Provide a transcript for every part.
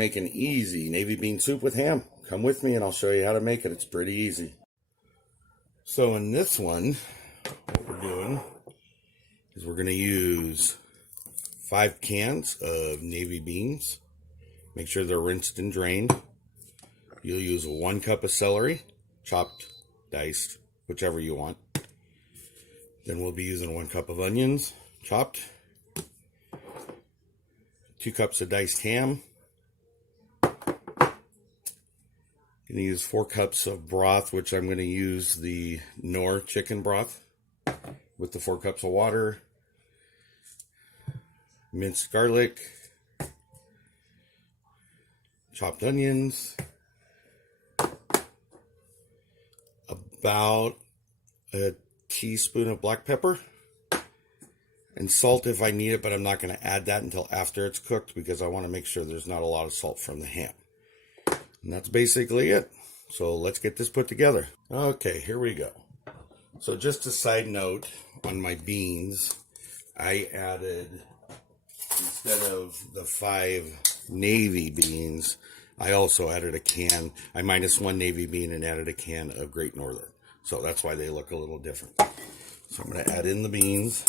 make an easy navy bean soup with ham. Come with me and I'll show you how to make it. It's pretty easy. So in this one, what we're doing is we're going to use 5 cans of navy beans. Make sure they're rinsed and drained. You'll use 1 cup of celery, chopped, diced, whichever you want. Then we'll be using 1 cup of onions, chopped. 2 cups of diced ham. I'm going to use 4 cups of broth, which I'm going to use the chicken broth with the 4 cups of water. Minced garlic. Chopped onions. About a teaspoon of black pepper. And salt if I need it, but I'm not going to add that until after it's cooked because I want to make sure there's not a lot of salt from the ham. And that's basically it. So let's get this put together. Okay, here we go. So just a side note on my beans, I added, instead of the 5 navy beans, I also added a can. I minus 1 navy bean and added a can of Great Northern. So that's why they look a little different. So I'm going to add in the beans.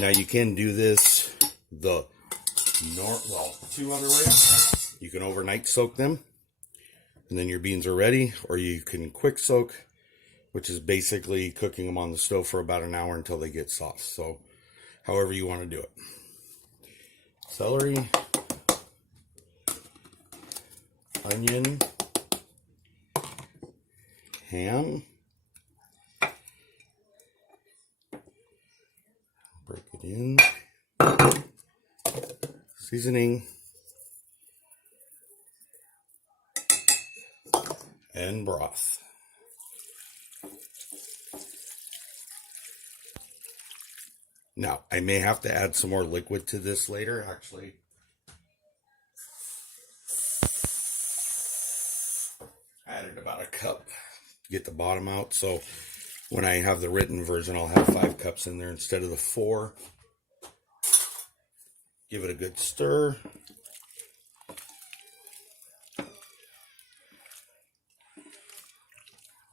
Now you can do this the 2 other ways. You can overnight soak them, and then your beans are ready, or you can quick soak, which is basically cooking them on the stove for about an hour until they get soft. So however you want to do it. Celery, onion, ham, break it in, seasoning, and broth. Now, I may have to add some more liquid to this later, actually. I added about a cup to get the bottom out, so when I have the written version, I'll have 5 cups in there instead of the 4. Give it a good stir.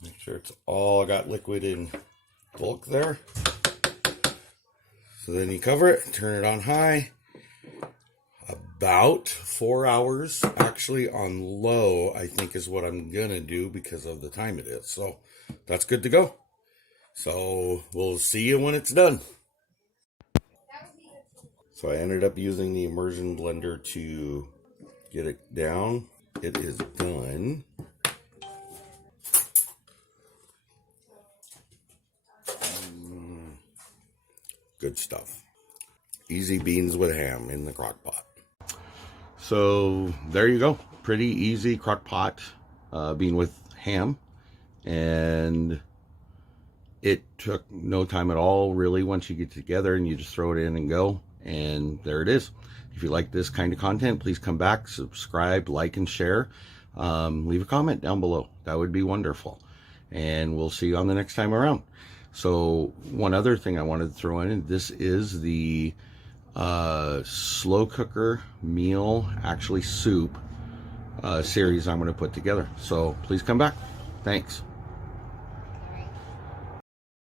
Make sure it's all got liquid in bulk there. So then you cover it, turn it on high. About 4 hours, actually on low, I think is what I'm gonna do because of the time it is. So that's good to go. So we'll see you when it's done. So I ended up using the immersion blender to get it down. It is done. Good stuff. Easy beans with ham in the crock pot. So there you go. Pretty easy crock pot bean with ham. And it took no time at all, really, once you get together and you just throw it in and go. And there it is. If you like this kind of content, please come back, subscribe, like, and share. Leave a comment down below. That would be wonderful. And we'll see you on the next time around. So one other thing I wanted to throw in, this is the slow cooker meal, actually soup series I'm going to put together. So please come back. Thanks.